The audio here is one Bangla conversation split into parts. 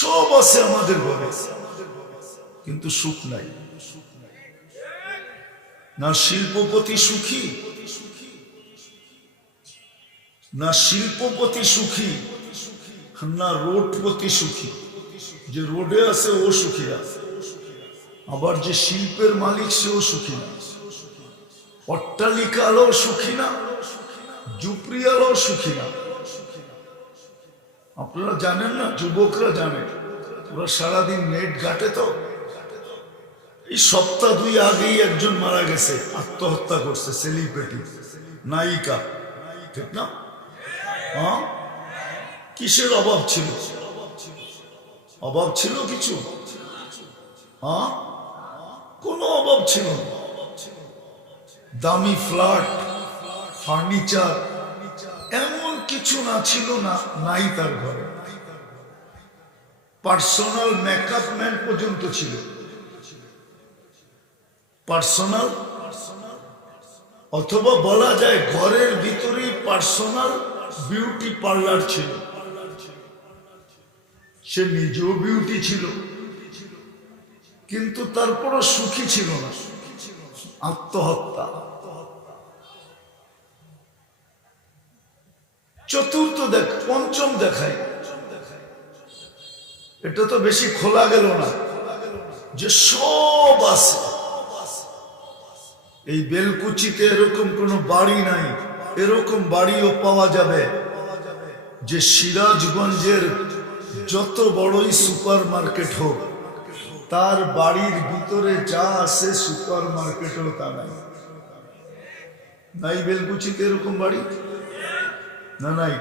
সব আছে আমাদের ঘরে, কিন্তু সুখ নাই। না শিল্পপতি সুখী, না শিল্পপতি সুখী, না রোডপতি সুখী। যে রোডে আছে ও সুখী না, আবার যে শিল্পের মালিক সেও সুখী না। অট্টালিকা আলো সুখী না, ঝুপড়ি আলো সুখী না। আপনারা জানেন না, যুবকরা জানে, ওরা সারাদিন নেট ঘাটে। তো এই সপ্তাহ 2 আগেই একজন মারা গেছে, আত্মহত্যা করছে, সেলিব্রিটি নায়িকা, ঠিক না? হ্যাঁ, কিসের অভাব ছিল? অভাব ছিল কিছু? হ্যাঁ, কোনো অভাব ছিল না। দামি ফ্ল্যাট, ফার্নিচার, এমন কিছু না ছিল না, নাই তার ঘরে। পার্সোনাল মেকআপ ম্যান পর্যন্ত ছিল, পার্সোনাল, অথবা বলা যায় ঘরের ভিতরেই পার্সোনাল বিউটি পার্লার ছিল। সে নিজেও বিউটি ছিল, কিন্তু তারপরও সুখী ছিল না। আত্মহত্যা। চতুর্থ পঞ্চম দেখাই, এটা তো বেশি খোলা গেল না, যে সব আছে। এই বেলকুচিতে এরকম কোনো বাড়ি নাই, এরকম বাড়িও পাওয়া যাবে যে সিরাজগঞ্জের যত বড়ই সুপার মার্কেট হোক, তার বাড়ির ভিতরে যা আছে সুপার মার্কেটও তা নাই। নাই বেলকুচিতে এরকম বাড়ি? না, নাই।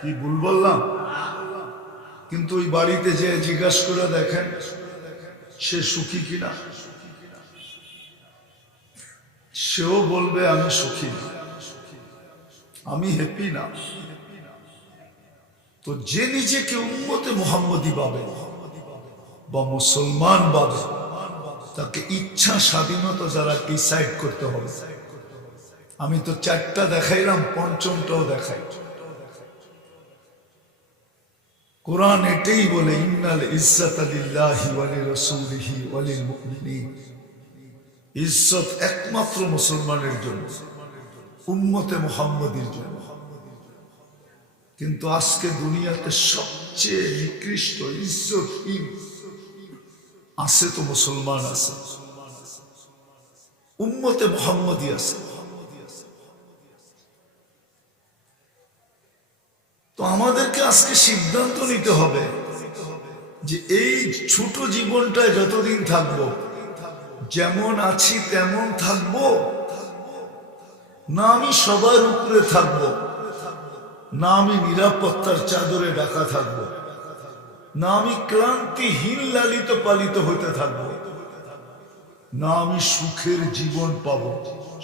কি ভুল বললাম? কিন্তু ওই বাড়িতে যে জিজ্ঞাসা করে দেখেন সে সুখী কিনা, সেও বলবে আমি সুখী না, আমি হ্যাপি না। তো যে নিজেকে উম্মতে মুহাম্মদী ভাবে বা মুসলমান ভাবে, তাকে ইচ্ছা স্বাধীনতা দ্বারা ডিসাইড করতে হবে। আমি তো 4টা দেখাইলাম, পঞ্চমটাও দেখাই। কোরআন এটাই বলে, ইন্নাল ইজ্জাতা লিল্লাহি ওয়া লিরাসূলিহি ওয়া লিল মুমিনিন। ইজ্জত একমাত্র মুসলমানের জন্য, উম্মতে মুহাম্মদীর জন্য। কিন্তু আজকে দুনিয়াতে সবচেয়ে নিকৃষ্ট ইজ্জতহীন আছে তো মুসলমান আছে, উম্মতে মুহাম্মদী আছে। তো আমাদেরকে আজকে সিদ্ধান্ত নিতে হবে যে এই ছোট জীবনটায় যতদিন থাকবো, যেমন আছি তেমন থাকবো, না আমি সবার উপরে থাকবো, না আমি নিরাপত্তার চাদরে ঢাকা থাকবো, না আমি ক্লান্তিহীন লালিত পালিত হতে থাকবো, না আমি সুখের জীবন পাবো,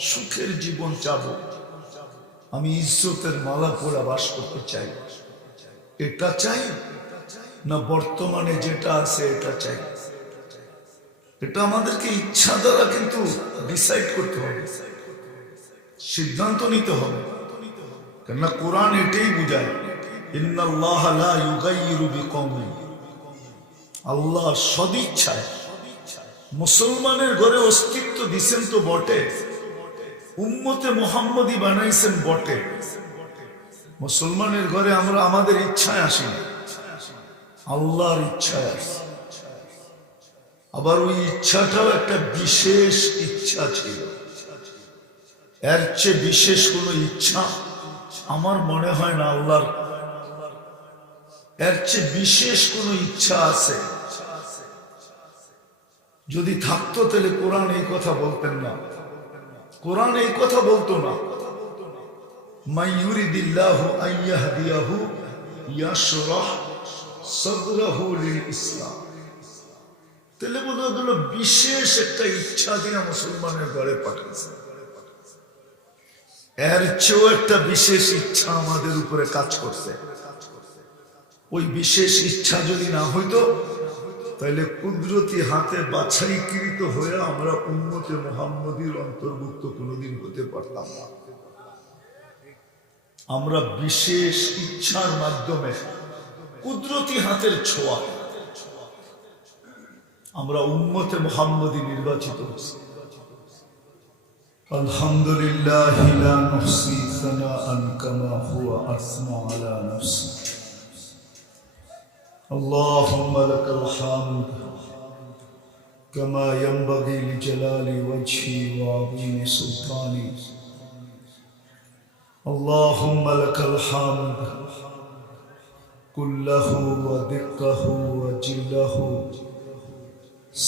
সুখের জীবন চাবো। আমি ইজ্জতের মালা পরা বাস করতে চাই। এটা চাই না বর্তমানে যেটা আছে এটা চাই? এটা আমাদেরকে ইচ্ছা দ্বারা কিন্তু ডিসাইড করতে হবে, সিদ্ধান্ত নিতে হবে। কেননা কোরআন এটাই বুঝায়, ইন্নাল্লাহা লা ইউগাইয়িরু বিকওমিন। আল্লাহ সদিচ্ছায় মুসলমানের ঘরে অস্তিত্ব দিছেন তো বটে, উম্মতে মুহাম্মদী বানাইছেন বটে। মুসলমানের ঘরে আমরা আমাদের ইচ্ছায় আসি না, আল্লাহর ইচ্ছায় আসি। আবার ওই ইচ্ছাটাও একটা বিশেষ ইচ্ছা ছিল। এর চেয়ে বিশেষ কোন ইচ্ছা আমার মনে হয় না আল্লাহর। এর চেয়ে বিশেষ কোন ইচ্ছা আছে? যদি থাকতো তাহলে কোরআন এই কথা বলতেন না, কোরআন এই কথা বলতো না। মাইয়ুরিদিল্লাহু আইয়াহদিয়াহু ইয়াশরাহ সাদরাহু লিল ইসলাম। তাহলে বোধ হলো বিশেষ একটা ইচ্ছা দিয়ে মুসলমানের ঘরে পাঠাচ্ছে। এর চেয়েও একটা বিশেষ ইচ্ছা আমাদের উপরে কাজ করছে। ওই বিশেষ ইচ্ছা যদি না হইতো, তাহলে কুদরতি হাতে বাছাইকৃত হয়ে আমরা উম্মতে মুহাম্মদীর অন্তর্ভুক্ত কোনোদিন হতে পারতাম না। আমরা বিশেষ ইচ্ছার মাধ্যমে কুদরতি হাতের ছোঁয়া আমরা উম্মতে মুহাম্মদী নির্বাচিত হয়েছি। আলহামদুলিল্লাহ লা নুহসি সানাআন কামা হুয়া আসনা আলা নাফসি আল্লাহুম্মা লাকাল হামদ কামা ইয়ানবাগি লিজালালি ওয়াজহি ওয়া আযীমি সুলতানি আল্লাহুম্মা লাকাল হামদ কুল্লাহু ওয়া দিক্কাহু ওয়া জিল্লাহু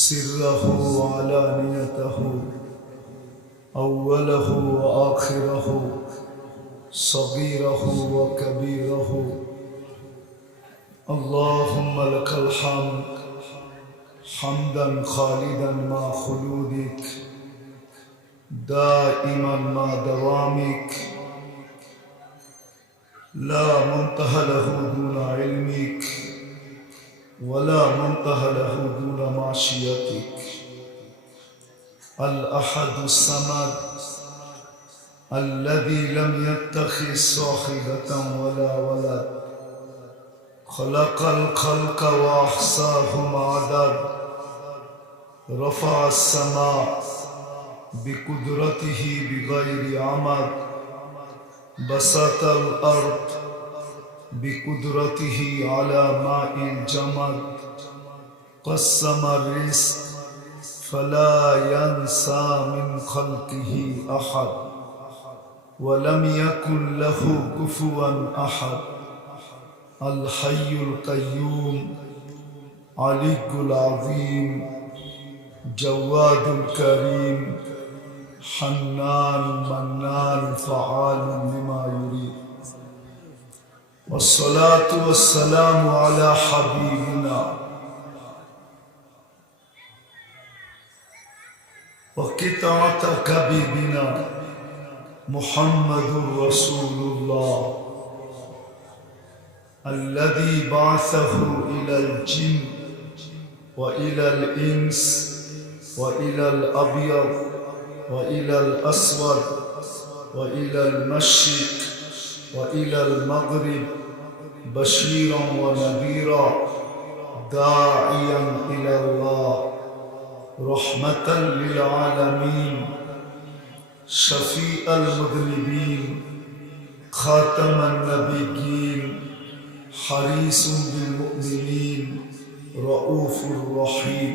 সিররাহু ওয়া আলানিয়াতাহু আউওয়ালাহু ওয়া আখিরাহু সগীরাহু ওয়া কাবীরাহু আল্লাহুম্মা লাকাল হামদ হামদান খালিদান মা খুলুদিক দাইমান মা দাওয়ামিক لا منتهى له دون علمك ولا منتهى له دون معصيتك الأحد الصمد الذي لم يتخذ صاحبة ولا ولد خلق الخلق وأحصاهم عدد رفع السماء بقدرته بغير عمد بسط الأرض بقدرته على ماء الجمد قسم الرزق فلا ينسى من خلقه أحد ولم يكن له كفوا أحد الحي القيوم علي العظيم جواد الكريم حنان منان فعال لما يريد والصلاة والسلام على حبيبنا وقطعة كبيبنا محمد رسول الله الذي بعثه إلى الجن وإلى الإنس وإلى الأبيض وإلى الأسود وإلى المشرق وإلى المغرب بشيرا ونذيرا داعيا إلى الله رحمة للعالمين شفيع المذنبين خاتم النبيين حريص بالمؤمنين رؤوف رحيم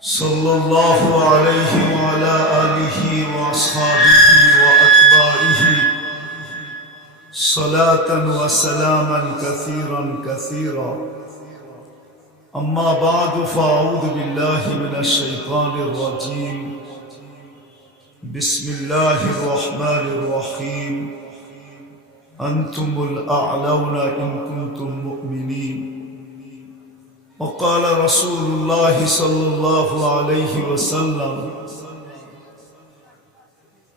صلى الله عليه وعلى آله وأصحابه وأتباعه صلاة وسلاما كثيرا كثيرا أما بعد فأعوذ بالله من الشيطان الرجيم بسم الله الرحمن الرحيم أنتم الأعلون إن كنتم مؤمنين وقال رسول الله صلى الله عليه وسلم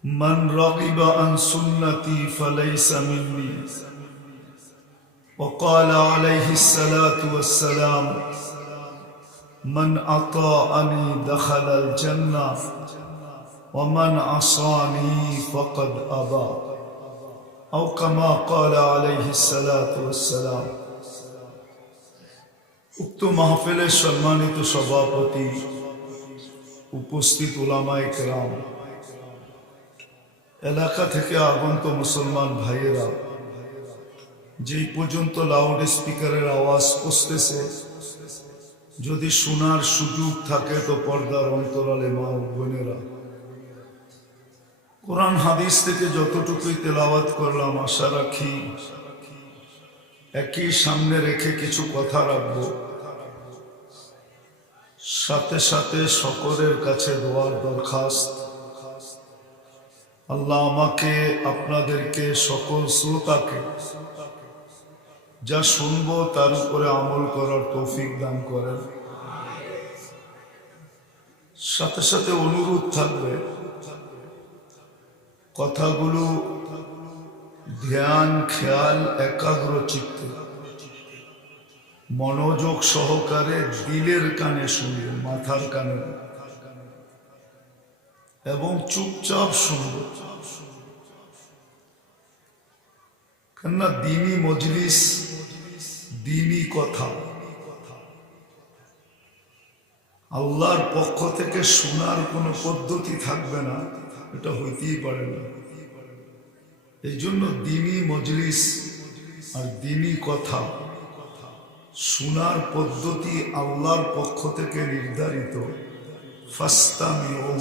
من رغب عن سنتي فليس مني وقال عليه الصلاة والسلام من أطاعني دخل الجنة ومن عصاني فقد أبى أو كما قال عليه الصلاة والسلام উক্ত মাহফিলের সম্মানিত সভাপতি, উপস্থিত উলামায়ে কেরাম, এলাকা থেকে আগত মুসলমান ভাইয়েরা, যেই পর্যন্ত লাউড স্পিকারের আওয়াজ পৌঁছতেছে, যদি শোনার সুযোগ থাকে তো পর্দার অন্তরালে মা ও বোনেরা, কোরআন হাদিস থেকে যতটুকুই তেলাওয়াত করলাম আশা রাখি একই সামনে রেখে কিছু কথা রাখবো। সাথে সাথে সকলের কাছে দোয়ার দরখাস্ত, আল্লাহ আমাকে আপনাদেরকে সকল শ্রোতাকে যা শুনবো তার উপরে আমল করার তৌফিক দান করেন। সাথে সাথে অনুরোধ থাকবে কথাগুলো ধ্যান খেয়াল একাগ্র চিত্তে মনোযোগ সহকারে দিলের কানে শুনবে, মাথার কানে, এবং চুপচাপ শুনবে। কেননা দিনী মজলিস দ্বীনি কথা, আল্লাহর পক্ষ থেকে শোনার কোনো পদ্ধতি থাকবে না, এটা হইতেই পারে না। এই জন্য দ্বীনি মজলিস আর দ্বীনি কথা শোনার পদ্ধতি আল্লাহর পক্ষ থেকে নির্ধারিত। ফাস্তামিউ,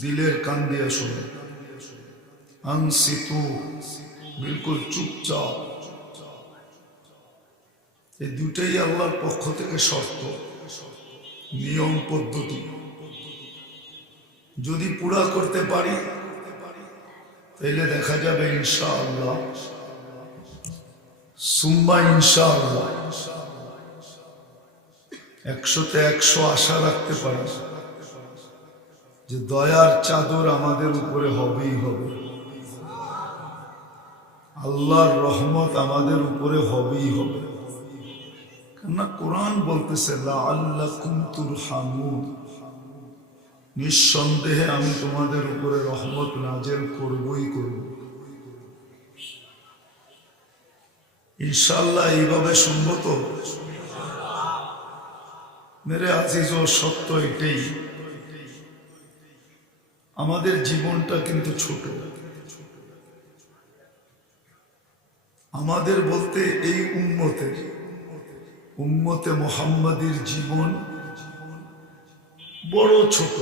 দিলের কান দিয়ে শোনো। আনসিতু, বিলকুল চুপচাপ। এই দুটাই আল্লাহর পক্ষ থেকে শর্ত, নিয়ম পদ্ধতি। যদি পুরা করতে পারি তাহলে দেখা যাবে ইনশাআল্লাহ, সুম্মা ইনশাআল্লাহ 100-তে 100 আশা রাখতে পারি যে দয়ার চাদর আমাদের উপরে হবেই হবে, আল্লাহর রহমত আমাদের উপরে হবেই হবে। কেননা কোরআন বলতেছে লাআল্লাকুম তুরহামুন, নিঃসন্দেহে আমি তোমাদের উপরে রহমত নাজেল করবই করব। ইনশাআল্লাহ এইভাবে শুনবো তো? মেরে আজিজ ও সত্য এটাই, আমাদের জীবনটা কিন্তু ছোট। আমাদের বলতে এই উম্মতে মুহাম্মাদির জীবন বড় ছোট।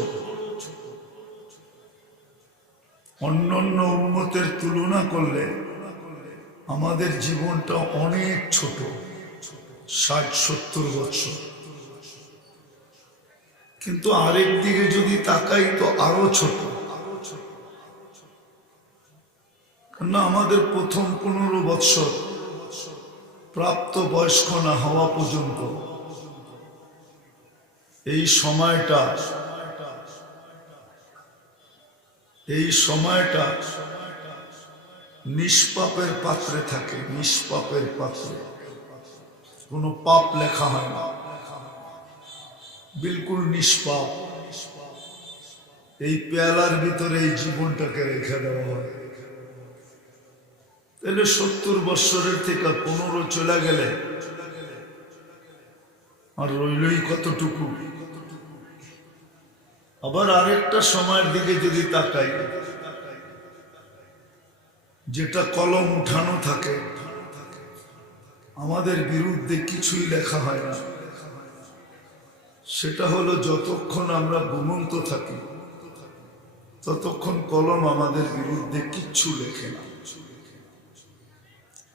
অন্যান্য উম্মতের তুলনা করলে আমাদের জীবনটা অনেক ছোট, 60-70 বছর। কিন্তু আরেক দিকে যদি তাকাই তো আরো ছোট। কেননা আমাদের প্রথম 15 বছর প্রাপ্ত বয়স্ক না হওয়া পর্যন্ত এই সময়টা নিষ্পাপের পাত্রে থাকে, নিষ্পাপের পাত্রে। কোনো পাপ লেখা হয় না, বিলকুল নিষ্পাপ। এই পেয়ালার ভিতরে এই জীবনটাকে রেখে দেওয়া হয়। তাহলে 70 বৎসরের থেকে 15 চলে গেলে আর রইলই কতটুকু? আবার আরেকটা সময়ের দিকে যদি তাকাই, যেটা কলম উঠানো থাকে, আমাদের বিরুদ্ধে কিছুই লেখা হয় না। সেটা হলো যতক্ষণ আমরা ঘুমন্ত থাকি ততক্ষণ কলম আমাদের বিরুদ্ধে কিচ্ছু লেখে না।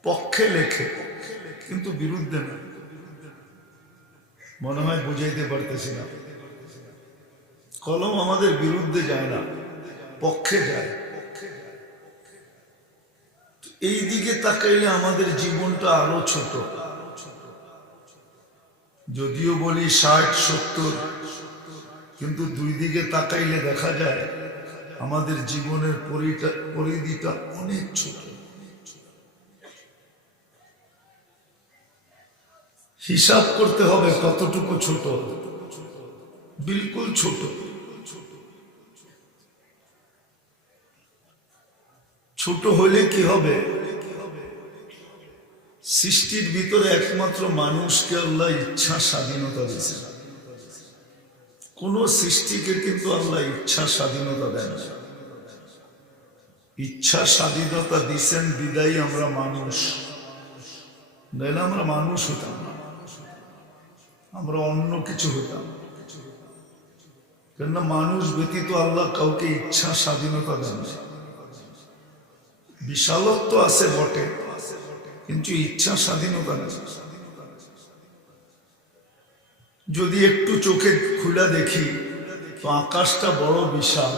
পক্ষে লেখে কিন্তু বিরুদ্ধে না। মনে হয় বুঝাইতে পারতেছি না। কলম আমাদের বিরুদ্ধে যায় না, পক্ষে যায়। এই দিকে তাকাইলে আমাদের জীবনটা আরো ছোট। যদিও বলি 60-70, কিন্তু দুই দিকে তাকাইলে দেখা যায় আমাদের জীবনের পরিধিটা অনেক ছোট। হিসাব করতে হবে কতটুকু ছোট, বিলকুল ছোট। ছোট হলে কি হবে? সৃষ্টির ভিতরে একমাত্র মানুষকে আল্লাহ ইচ্ছা স্বাধীনতা দিয়েছে। কোন সৃষ্টিকে কিন্তু আল্লাহ ইচ্ছা স্বাধীনতা দেন না। ইচ্ছা স্বাধীনতা দিয়েছেন বিদায়ী আমরা মানুষ, নাহলে আমরা মানুষ হতাম না, আমরা অন্য কিছু হতাম। কেননা মানুষ ব্যতীত আল্লাহ কাউকে ইচ্ছা স্বাধীনতা দেন না। বিশালত্ব আছে বটে, কিন্তু ইচ্ছা স্বাধীনতা নেই। যদি একটু চোখে খুলে দেখি তো আকাশটা বড় বিশাল,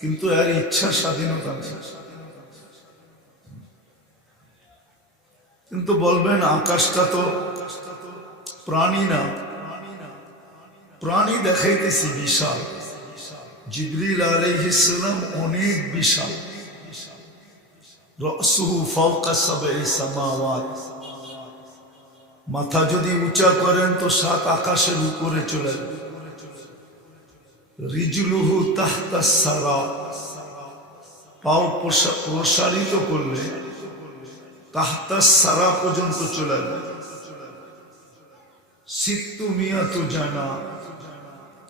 কিন্তু এর ইচ্ছা স্বাধীনতা নেই। কিন্তু বলবেন আকাশটা তো প্রাণী না, প্রাণী দেখাইতেছি বিশাল। জিবরিল আলাইহিস সালাম অনেক বিশাল। রাসুহু ফাওকা সাবঈ সামাওয়াত, মাথা যদি উঁচা করেন তো 7 আকাশের উপরে চলে যাবে। রিজলুহু তাহতাস সারা, পাও প্রসারিত করলে তাহতা সারা পর্যন্ত চলে যায়। সিত্তু মিয়াতু জানা,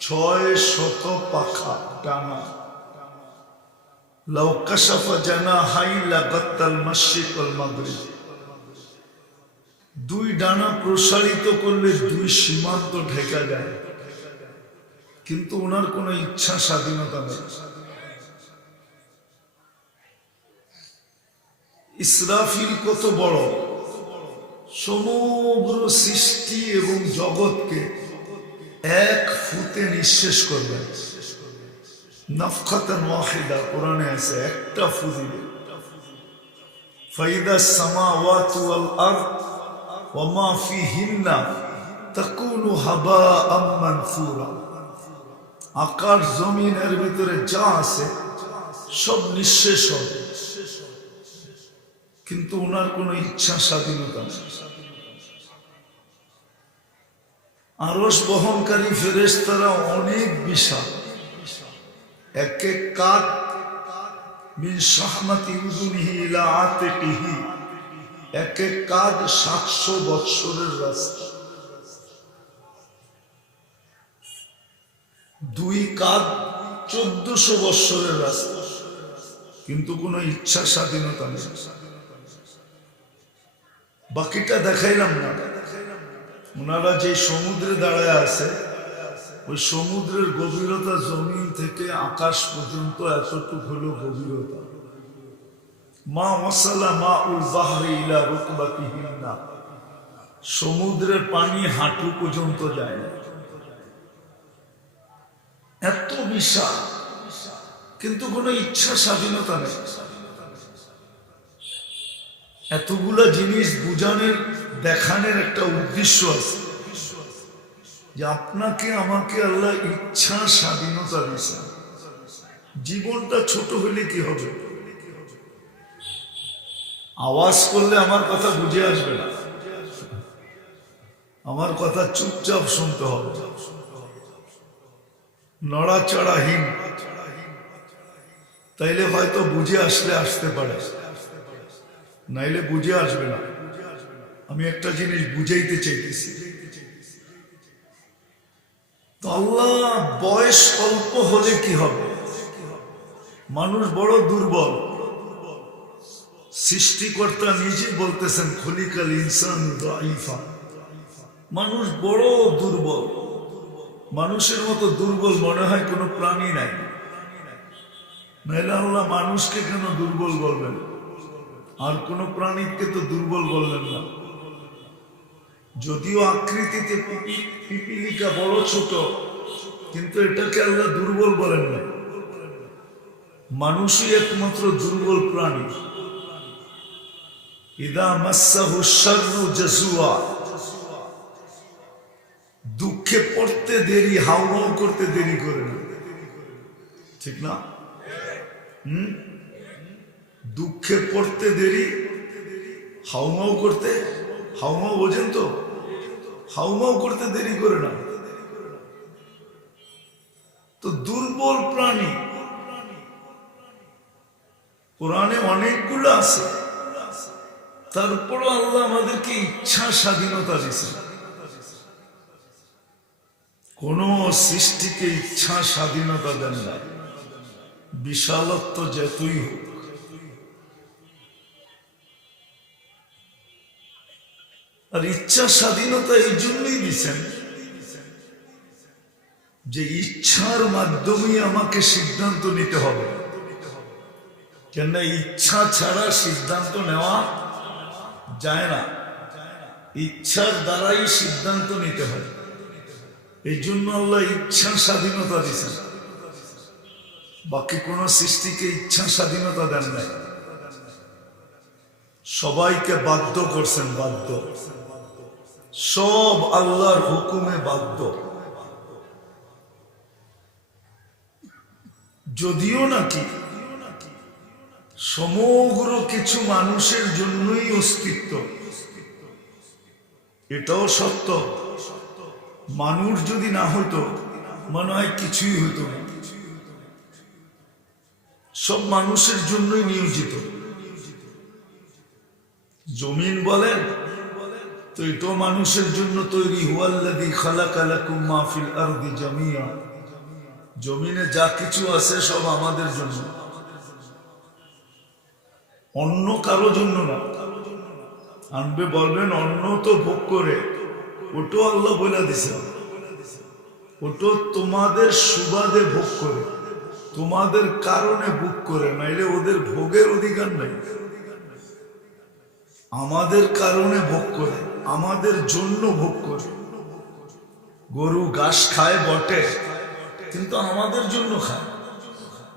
600 পাখা টানা। লাউ কাশাফা জানাহাই লাগাত্তাল মাশরিক ওয়াল মাগরিব। 2 ডানা প্রসারিত করলে 2 সীমান্ত ঢেকা যায়, কিন্তু ওনার কোনো ইচ্ছা স্বাধীনতা নেই। ইসরাফিল কত বড়, সমগ্র সৃষ্টি এবং জগৎকে 1 ফুতে নিঃশেষ করবেন। নাফখাতান ওয়াহিদা কোরআনে আছে, একটা ফু দিবে। ফাইদা সামাওয়াতু ওয়াল আরদ ওয়া মা ফিহিন্না তাকুনু হাবাআম মানসুরা। আকাশ জমিনের ভিতরে যা আছে সব নিঃশেষ হবে, কিন্তু ওনার কোনো ইচ্ছা স্বাধীনতা নেই। আরশ বহনকারী ফেরেশতারা অনেক বিশাল, এক এক কাদ মিন শাহমাতি উযুনিহি ইলা আতিকিহি, এক এক কাদ 700 বৎসরের রাস্তা। 2 কাদ 1400 বৎসরের রাস্তা, কিন্তু কোনো ইচ্ছা স্বাধীনতা নেই। বাকিটা দেখাইলাম না। ওনারা যে সমুদ্রে দাঁড়ায় আছে, ওই সমুদ্রের গভীরতা জমিন থেকে আকাশ পর্যন্ত এতটুকু হলো গভীরতা। মা ওয়াসালা মা উল বাহরি ইলা রুকবাতিহিন্না, সমুদ্রের পানি হাঁটু পর্যন্ত যায় না, এত বিশাল, কিন্তু কোনো ইচ্ছা স্বাধীনতা নেই। এতগুলা জিনিস বুঝানোর দেখানোর একটা উদ্দেশ্য আছে, যে আপনাকে আমাকে আল্লাহ ইচ্ছা স্বাধীনতা দিয়েছে। জীবনটা ছোট হলে কি হবে? আওয়াজ করলে আমার কথা বুঝে আসবে না, আমার কথা চুপচাপ শুনতে হবে, নড়াচড়াহীন, তাইলে হয়তো বুঝে আসলে আসতে পারে, নাইলে বুঝে আসবে না। আমি একটা জিনিস বুঝাইতে চাইতেছি। তো আল্লাহ বয়স অল্প হলে কি হবে? মানুষ বড় দুর্বল। সৃষ্টিকর্তা নিজে বলতেছেন খলিকাল ইনসান দাঈফা, মানুষ বড় দুর্বল। মানুষের মতো দুর্বল মনে হয় কোনো প্রাণী নাই, নাইলে আল্লাহ মানুষকে কেন দুর্বল বলবেন? আর কোন প্রাণীকে তো দুর্বল বললেন না। যদিও আকৃতিতে পিপিলিকা বড় ছোট, কিন্তু এটাকে আল্লাহ দুর্বল বলেন না। মানুষই একমাত্র দুর্বল প্রাণী। ইদা মাসসাহু শাররু জাজুয়া, দুঃখে পড়তে দেরি, হাউমাউ করতে দেরি করে না, ঠিক না? দুঃখে পড়তে দেরি, হাউমাউ করতে, হাউমাউ বোঝেন তো, হাউমাউ করতে দেরি করে না। তো দুর্বল প্রাণী কোরআনে অনেকগুলো আছে, তারপরও আল্লাহ আমাদেরকে ইচ্ছা স্বাধীনতা দিয়েছে। কোন সৃষ্টিকে ইচ্ছা স্বাধীনতা দেন না, বিশালত্ব যতই হোক। আর ইচ্ছা স্বাধীনতা এই জন্যই দিচ্ছেন যে ইচ্ছার মাধ্যমে আমাকে সিদ্ধান্ত নিতে হবে। কেন ইচ্ছা ছাড়া সিদ্ধান্ত নেওয়া যায় না, ইচ্ছার দ্বারাই সিদ্ধান্ত নিতে হয়। এই জন্য আল্লাহ ইচ্ছা স্বাধীনতা দিচ্ছেন, বাকি কোন সৃষ্টিকে ইচ্ছা স্বাধীনতা দেন নাই। সবাইকে বাধ্য করছেন, বাধ্য, সব আল্লাহর হুকুমে বাধ্য। যদিও নাকি সমগ্র কিছু মানুষের জন্যই অস্তিত্ব, এটাও সত্য। মানুষ যদি না হইতো মনে হয় কিছুই হইতো না, সব মানুষের জন্যই নিয়োজিত। জমিন বলেন তো এটা মানুষের জন্য তৈরি। হুয়াল্লাযী খালাকা লাকুম মা ফিল আরদি জামিয়া, জমিনে যা কিছু আছে সব আমাদের জন্য, অন্য কারো জন্য না। আনবে বলবেন অন্য তো ভোগ করে, ওটো আল্লাহ বলে দিছে, ওটো তোমাদের সুবাদে ভোগ করে, তোমাদের কারণে ভোগ করে, নাইলে ওদের ভোগের অধিকার নাই। আমাদের কারণে ভোগ করে, আমাদের জন্য ভোগ করে। গরু ঘাস খায় বটে, কিন্তু আমাদের জন্য খায়,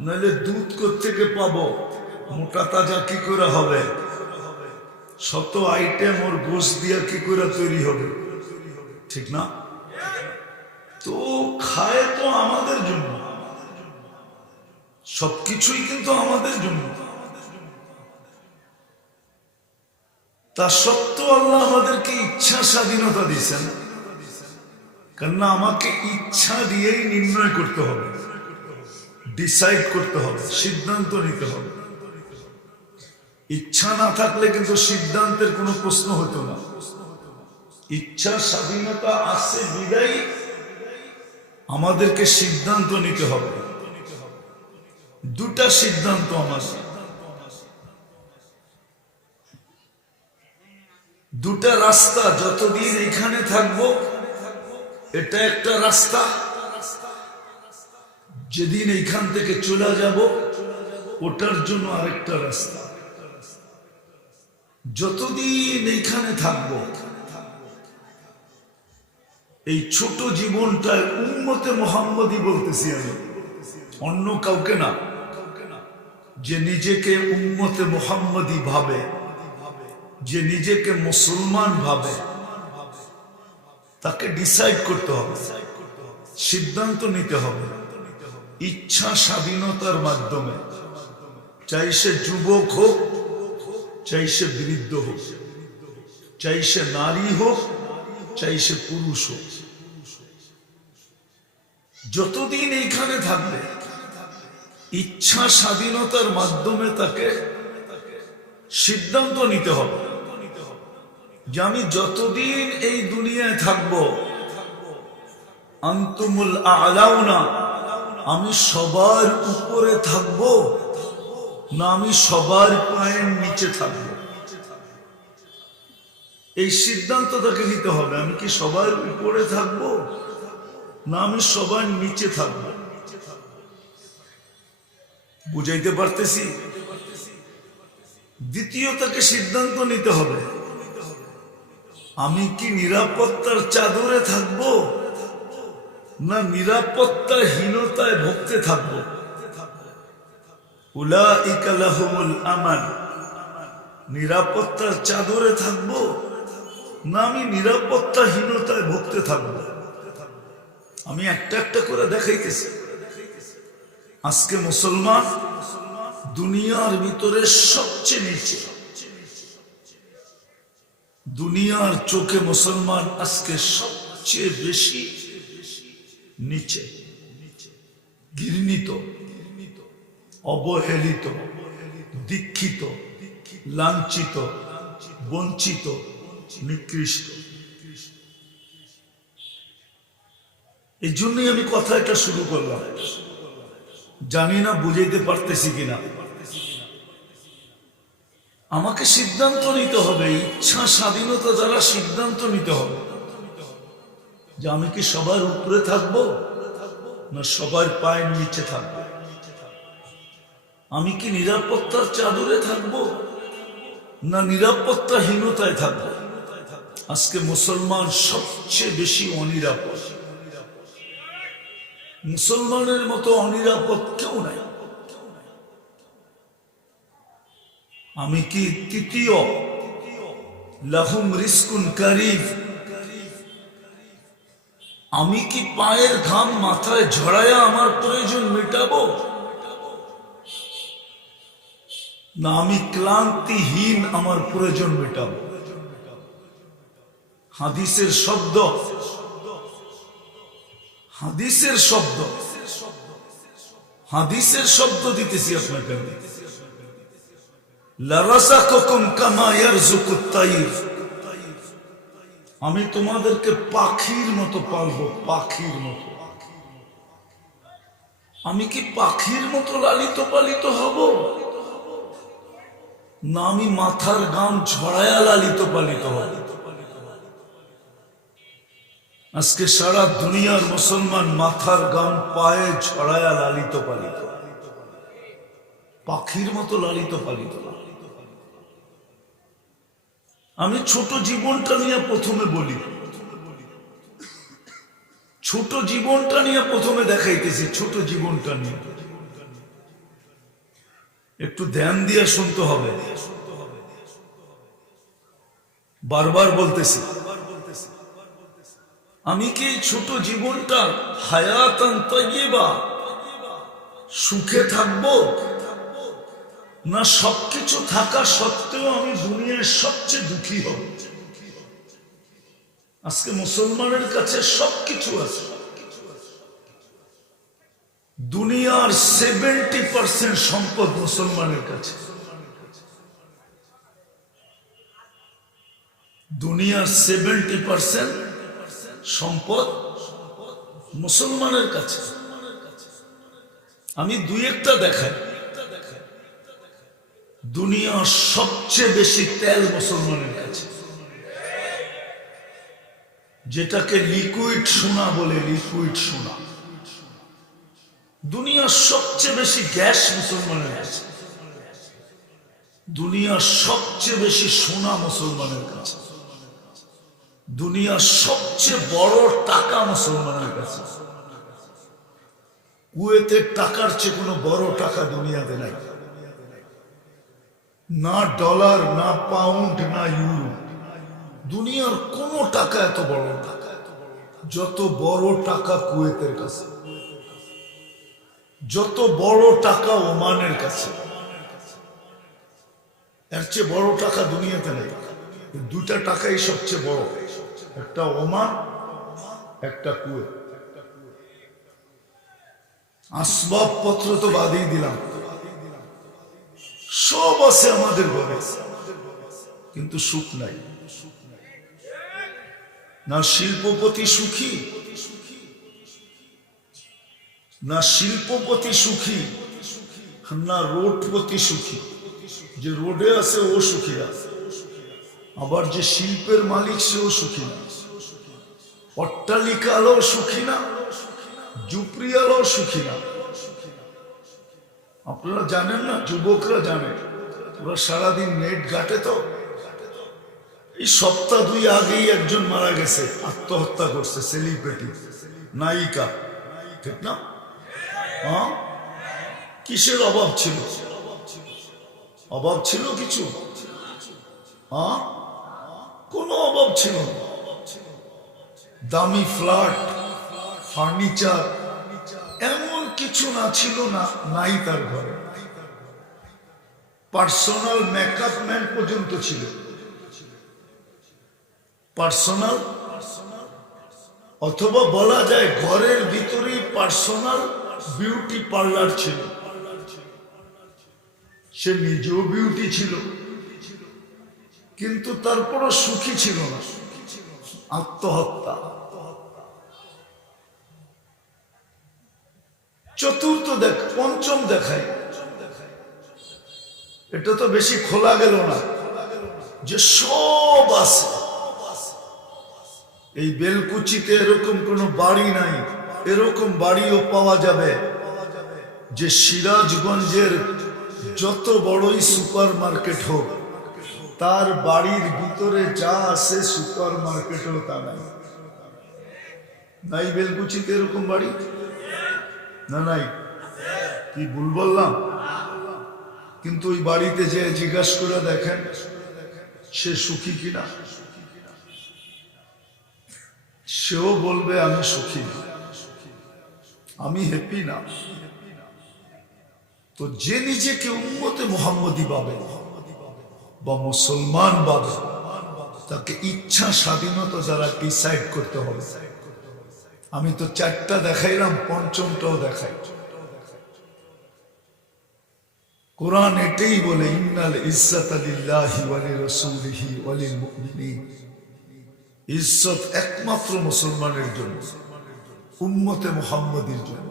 নাইলে দুধ কোত্থেকে পাবো, মোটা তাজা কি করে হবে, শত আইটেম ওর গোশ দিয়া কি করে তৈরি হবে, ঠিক না? তো খায় তো আমাদের জন্য, সবকিছুই কিন্তু আমাদের জন্য। তা সত্ত্বেও আল্লাহ আমাদেরকে ইচ্ছা স্বাধীনতা দিয়েছেন, কেননা আমাকে ইচ্ছা দিয়েই নির্ণয় করতে হবে, ডিসাইড করতে হবে, সিদ্ধান্ত নিতে হবে। ইচ্ছা না থাকলে কিন্তু সিদ্ধান্তের কোনো প্রশ্ন হতো না। ইচ্ছা স্বাধীনতা আছে বিদায়ী আমাদেরকে সিদ্ধান্ত নিতে হবে। দুটা সিদ্ধান্ত আমার, দুটা রাস্তা। যতদিন এখানে থাকবো এটা একটা রাস্তা, যেদিন এইখান থেকে চলে যাব ওটার জন্য আরেকটা রাস্তা। যতদিন এইখানে থাকবো এই ছোট জীবনটায় উম্মতে মুহাম্মদী বলতেছি আমি, অন্য কাউকে না। যে নিজেকে উম্মতে মুহাম্মদী ভাবে, যে নিজেকে মুসলমান ভাবে, তাকে ডিসাইড করতে হবে, সিদ্ধান্ত নিতে হবে ইচ্ছা স্বাধীনতার মাধ্যমে। চাই সে যুবক হোক, চাই সে বৃদ্ধ হোক, চাই সে নারী হোক, চাই সে পুরুষ হোক, যতদিন এইখানে থাকবে ইচ্ছা স্বাধীনতার মাধ্যমে তাকে সিদ্ধান্ত নিতে হবে যে আমি যতদিন এই দুনিয়ায় থাকব, আনতুমুল আ'লাউনা, আমি সবার উপরে থাকব না আমি সবার পায়ের নিচে থাকব। এই সিদ্ধান্ত তাকে নিতে হবে, আমি কি সবার উপরে থাকব না আমি সবার নিচে থাকব। বুঝাইতে পারতেছি? দ্বিতীয় তাকে সিদ্ধান্ত নিতে হবে, আমি কি নিরাপত্তার চাদরে থাকব না নিরাপত্তাহীনতায় ভুগতে থাকব। উলাইকা লাহুমুল আমান, নিরাপত্তার চাদরে থাকব না আমি নিরাপত্তাহীনতায় ভুগতে থাকব। আমি একটা একটা করে দেখাইতেছি। আজকে মুসলমান দুনিয়ার ভিতরে সবচেয়ে নিচে, দুনিয়ার চোখে মুসলমান আজকে সবচেয়ে বেশি নিচে, ঘৃণিত, অবহেলিত, দীক্ষিত, লাঞ্ছিত, বঞ্চিত, নিকৃষ্ট। এই জন্যই আমি কথা এটা শুরু করলাম, জানি না বুঝাইতে পারতেছি কিনা। আমাকে সিদ্ধান্ত নিতে হবে, ইচ্ছা স্বাধীনতা দ্বারা সিদ্ধান্ত নিতে হবে যে আমি কি সবার উপরে থাকবো না সবার পায়ের নিচে থাকবো। আমি কি নিরাপত্তার চাদরে থাকবো না নিরাপত্তাহীনতায় থাকবো। আজকে মুসলমান সবচেয়ে বেশি অনিরাপদ, মুসলমানের মতো অনিরাপদ কেউ নাই। আমি কি তৃতীয় লাহুম রিজকুন কারীম, আমি কি পায়ের ঘাম মাথায় ঝরায়া আমার প্রয়োজন মেটাবো না আমি ক্লান্তিহীন আমার প্রয়োজন মেটাবো। হাদিসের শব্দ, হাদিসের শব্দ, হাদিসের শব্দ দিতেছি আপনাকে। লারাযাকাকুম কামা ইয়ারযুকুত তাইর, আমি তোমাদেরকে পাখির মতো পালবো, পাখির মতো। আমি কি পাখির মতো লালিত পালিত হব, না আমি মাথার গাম ঝড়ায়া লালিত পালিত হব? আজকে সারা দুনিয়ার মুসলমান মাথার গাম পায়ে ঝড়ায়া লালিত পালিত, পাখির মতো লালিত পালিত। আমি ছোট জীবনটা নিয়ে প্রথমে বলি, ছোট জীবনটা নিয়ে প্রথমে দেখাইতেছি, ছোট জীবনটা নিয়ে একটু ধ্যান দিয়ে শুনতে হবে। বারবার বলতেছি, আমি কি ছোট জীবনটা হায়াতান তাইয়্যিবা, সুখে থাকবো, না সবকিছু থাকা সত্ত্বেও আমি দুনিয়ার সবচেয়ে দুঃখী হব? আজকে মুসলমানের কাছে সবকিছু আছে, দুনিয়ার 70% সম্পদ মুসলমানের কাছে, দুনিয়ার 70% সম্পদ মুসলমানের কাছে। আমি দুই একটা দেখাই। দুনিয়ার সবচেয়ে বেশি তেল মুসলমানের কাছে, যেটাকে লিকুইড সোনা বলে, লিকুইড সোনা। দুনিয়ার সবচেয়ে বেশি গ্যাস মুসলমানের কাছে, দুনিয়ার সবচেয়ে বেশি সোনা মুসলমানের কাছে, দুনিয়ার সবচেয়ে বড় টাকা মুসলমানের কাছে। কুয়েতের টাকার চেয়ে কোনো বড় টাকা দুনিয়াতে নাই, না ডলার, না পাউন্ড, না ইউরো। দুনিয়ার কোনো টাকা এত বড় না যত বড় টাকা কুয়েতের কাছে, যত বড় টাকা ওমানের কাছে। এর চেয়ে বড় টাকা দুনিয়াতে নেই। দুটা টাকাই সবচেয়ে বড়, একটা ওমান, একটা কুয়েত। আসবাবপত্র তো বাদই দিলাম, সব আছে আমাদের ঘরে, কিন্তু সুখ নাই। না শিল্পপতি সুখী, না শিল্পপতি সুখী, না রোডপতি সুখী। যে রোডে আছে ও সুখী না, আবার যে শিল্পের মালিক সেও সুখী না। অট্টালিকা আলো সুখী না, ঝুপড়ি আলো সুখী না। আপনারা জানেন না, যুবকরা জানে, ওরা সারাদিন নেট ঘাটে। তো এই সপ্তাহ 2 আগেই একজন মারা গেছে, আত্মহত্যা করছে, সেলিব্রিটি নায়িকা, ঠিক না? হ্যাঁ, কিসের অভাব ছিল? অভাব ছিল কিছু? হ্যাঁ, কোনো অভাব ছিল না। দামি ফ্ল্যাট, ফার্নিচার, এমন কিছু না ছিল না, নাই তার ঘরে। পার্সোনাল মেকআপ ম্যান পর্যন্ত ছিল, পার্সোনাল, অথবা বলা যায় ঘরের ভিতরেই পার্সোনাল বিউটি পার্লার ছিল। সে নিজেও বিউটি ছিল, কিন্তু তারপরও সুখী ছিল না। আত্মহত্যা। চতুর্থ পঞ্চম দেখাই, এটা তো বেশি খোলা গেল না, যে সব আছে। এই বেলকুচিতে এরকম কোনো বাড়ি নাই, এরকম বাড়িও পাওয়া যাবে যে সিরাজগঞ্জের যত বড়ই সুপার মার্কেট হোক, তার বাড়ির ভিতরে যা আছে সুপার মার্কেটও তা নাই। নাই বেলকুচিতে এরকম বাড়ি? না নাই? কি ভুল বললাম? কিন্তু ওই বাড়িতে যে জিজ্ঞাসা করে দেখেন সে সুখী কিনা, সেও বলবে আমি সুখী না, আমি হ্যাপি না। তো যে নিজেকে উম্মতে মুহাম্মদী ভাবে বা মুসলমান ভাবে, তাকে ইচ্ছা স্বাধীনতা দ্বারা ডিসাইড করতে হবে। আমি তো 4টা দেখাইলাম, পঞ্চমটাও দেখাই। কোরআন এটাই বলে, ইন্নাল ইজ্জাতা লিল্লাহি ওয়া লিরাসূলিহি ওয়া লিল মুমিনিন। ইজ্জত একমাত্র মুসলমানের জন্য, উম্মতে মুহাম্মদীর জন্য।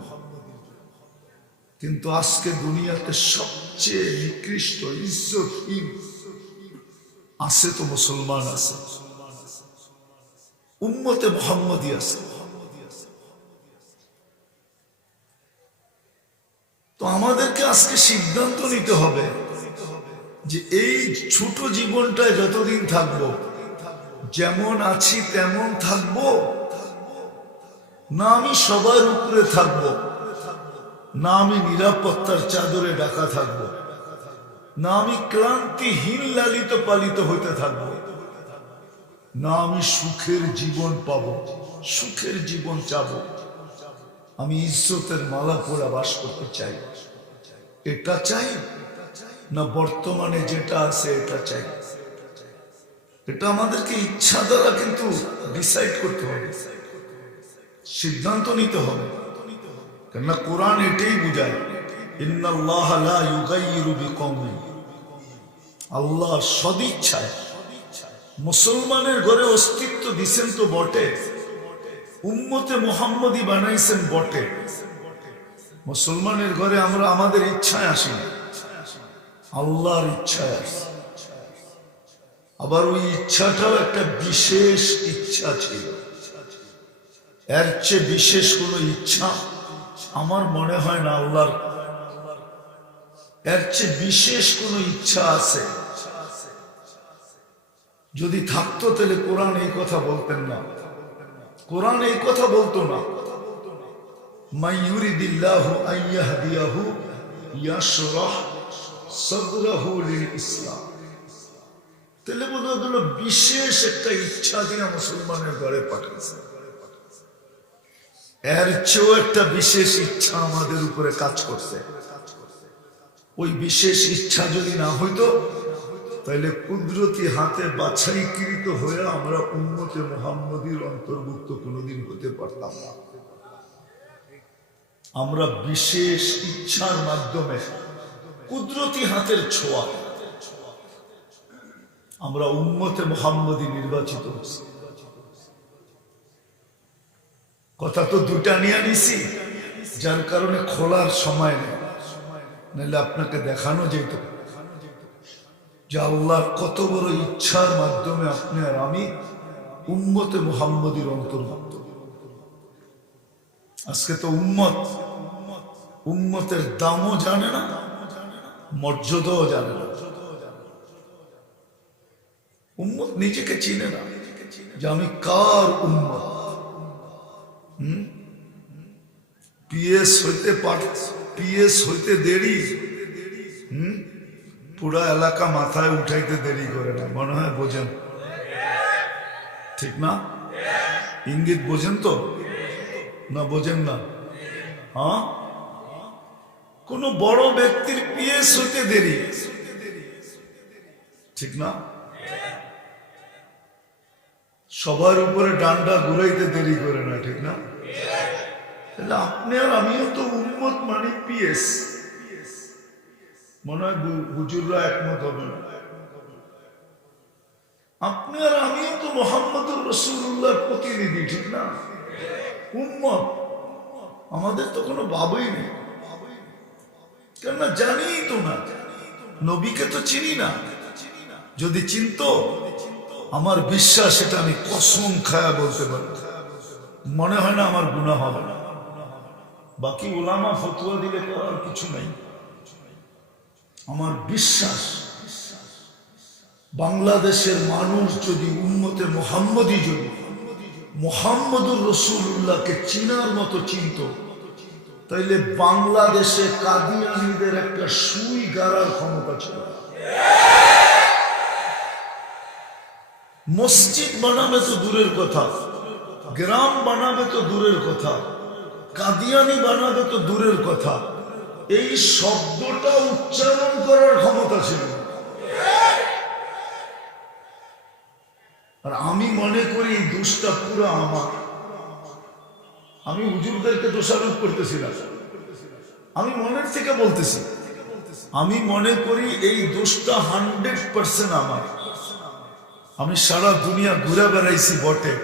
কিন্তু আজকে দুনিয়াতে সবচেয়ে নিকৃষ্ট ইজ্জতহীন আছে তো মুসলমান আছে, উম্মতে মুহাম্মদী আছে। তো আমাদেরকে আজকে সিদ্ধান্ত নিতে হবে যে এই ছোট জীবনটায় যতদিন থাকবো, যেমন আছি তেমন থাকবো, না আমি সবার উপরে থাকবো, না আমি নিরাপত্তার চাদরে ঢাকা থাকবো, না আমি ক্লান্তিহীন লালিত পালিত হইতে থাকবো, না আমি সুখের জীবন পাবো, সুখের জীবন চাবো। আমি ইজ্জতের মালা পরা বাস করতে চাই, এটা চাই না বর্তমানে যেটা আছে এটা চাই। এটা আমাদেরকে ইচ্ছা দ্বারা কিন্তু ডিসাইড করতে হবে, সিদ্ধান্ত নিতে হবে। কেননা কোরআন এটাই বুঝায়, ইন্নাল্লাহ লা ইউগাইয়িরু বিকওমিন। আল্লাহ সদিচ্ছায় মুসলমানের ঘরে অস্তিত্ব দিছেন তো বটে, উম্মতে মুহাম্মদী বানাইছেন বটে। মুসলমানের ঘরে আমরা আমাদের ইচ্ছায় আসি, আল্লাহর ইচ্ছায় আসি। আবার ওই ইচ্ছাটাও একটা বিশেষ ইচ্ছা ছিল, এর চেয়ে বিশেষ কোনো ইচ্ছা আমার মনে হয় না আল্লাহর। এর চেয়ে বিশেষ কোনো ইচ্ছা আছে, যদি থাকতো তাহলে কোরআন এই কথা বলতেন না, কোরআন এই কথা বলতো না। মান ইউরিদিল্লাহু আন ইয়াহদিয়াহু ইয়াশরাহ সাদরাহু লিল ইসলাম। তাহলে বোধ হলো বিশেষ একটা ইচ্ছা দিয়ে মুসলমানের ঘরে পাঠিয়েছে। এর চেয়েও একটা বিশেষ ইচ্ছা আমাদের উপরে কাজ করছে। ওই বিশেষ ইচ্ছা যদি না হইতো তাহলে কুদরতি হাতে বাছাইকৃত হয়ে আমরা উম্মতে মুহাম্মদীর অন্তর্ভুক্ত কোনোদিন হতে পারতাম না। আমরা বিশেষ ইচ্ছার মাধ্যমে কুদরতি হাতের ছোঁয়া আমরা উম্মতে মুহাম্মদী নির্বাচিত হয়েছি। কথা তো দুটা নিয়ে নিছি, যার কারণে খোলার সময় নেই, নাহলে আপনাকে দেখানো যেত যে আল্লাহর কত বড় ইচ্ছার মাধ্যমে আপনি আর আমি উম্মতে মুহাম্মদীর অন্তর্ভুক্ত। আজকে তো উম্মতের দামও জানে না, মর্যাদাও জানে না। উম্মত নিজেকে চিনে না যে আমি কার উম্মত। পিএস হইতে দেরি, পুরা এলাকা মাথায় উঠাইতে দেরি করে না, মনে হয় বোঝেন, ঠিক না? ইঙ্গিত বোঝেন তো না? বোঝেন না? হ্যাঁ, কোন বড় ব্যক্তির পিএস হইতে দেরি, ঠিক না? সবার উপরে ডান্ডা ঘুরাইতে দেরি করে না, ঠিক না? তাহলে আপনি আর আমিও তো উম্মত মানে পিএস। মনে হয় হুজুররা একমত হবে না। আপনি আর আমিও তো মুহাম্মদুর রাসূলুল্লাহর প্রতিনিধি, ঠিক না? উম্মত। আমাদের তো কোনো ভাবই নেই, কেননা জানি তো না, নবীকে তো চিনি না। যদি চিনতো, আমার বিশ্বাস এটা আমি কসম খায়া বলতে পারি, মনে হয় না আমার গুনাহ হবে না। বাকি ওলামা ফতোয়া দিলে করার কিছু নাই। আমার বিশ্বাস বাংলাদেশের মানুষ যদি উম্মতে মুহাম্মদী যদি মুহাম্মদুর রাসূলুল্লাহকে চিনার মতো চিনত, তাইলে বাংলাদেশে কাদিয়ানীদের একটা সুই গাড়ার ক্ষমতা ছিল। মসজিদ বানাবে তো দূরের কথা, গ্রাম বানাবে তো দূরের কথা, কাদিয়ানি বানাবে তো দূরের কথা, এই শব্দটা উচ্চারণ করার ক্ষমতা ছিল। আর আমি মনে করি এই দোষটা পুরো আমার। আমি হুজুরদেরকে দোষারোপ করতেছি না, আমি মনের থেকে বলতেছি আমি মনে করি এই দোষটা 100% আমার। আমি সারা দুনিয়া ঘুরে বেড়াইছি বটে,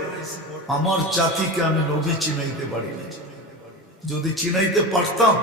আমার জাতিকে আমি নবী চিনাইতে পারি না। যদি চিনাইতে পারতাম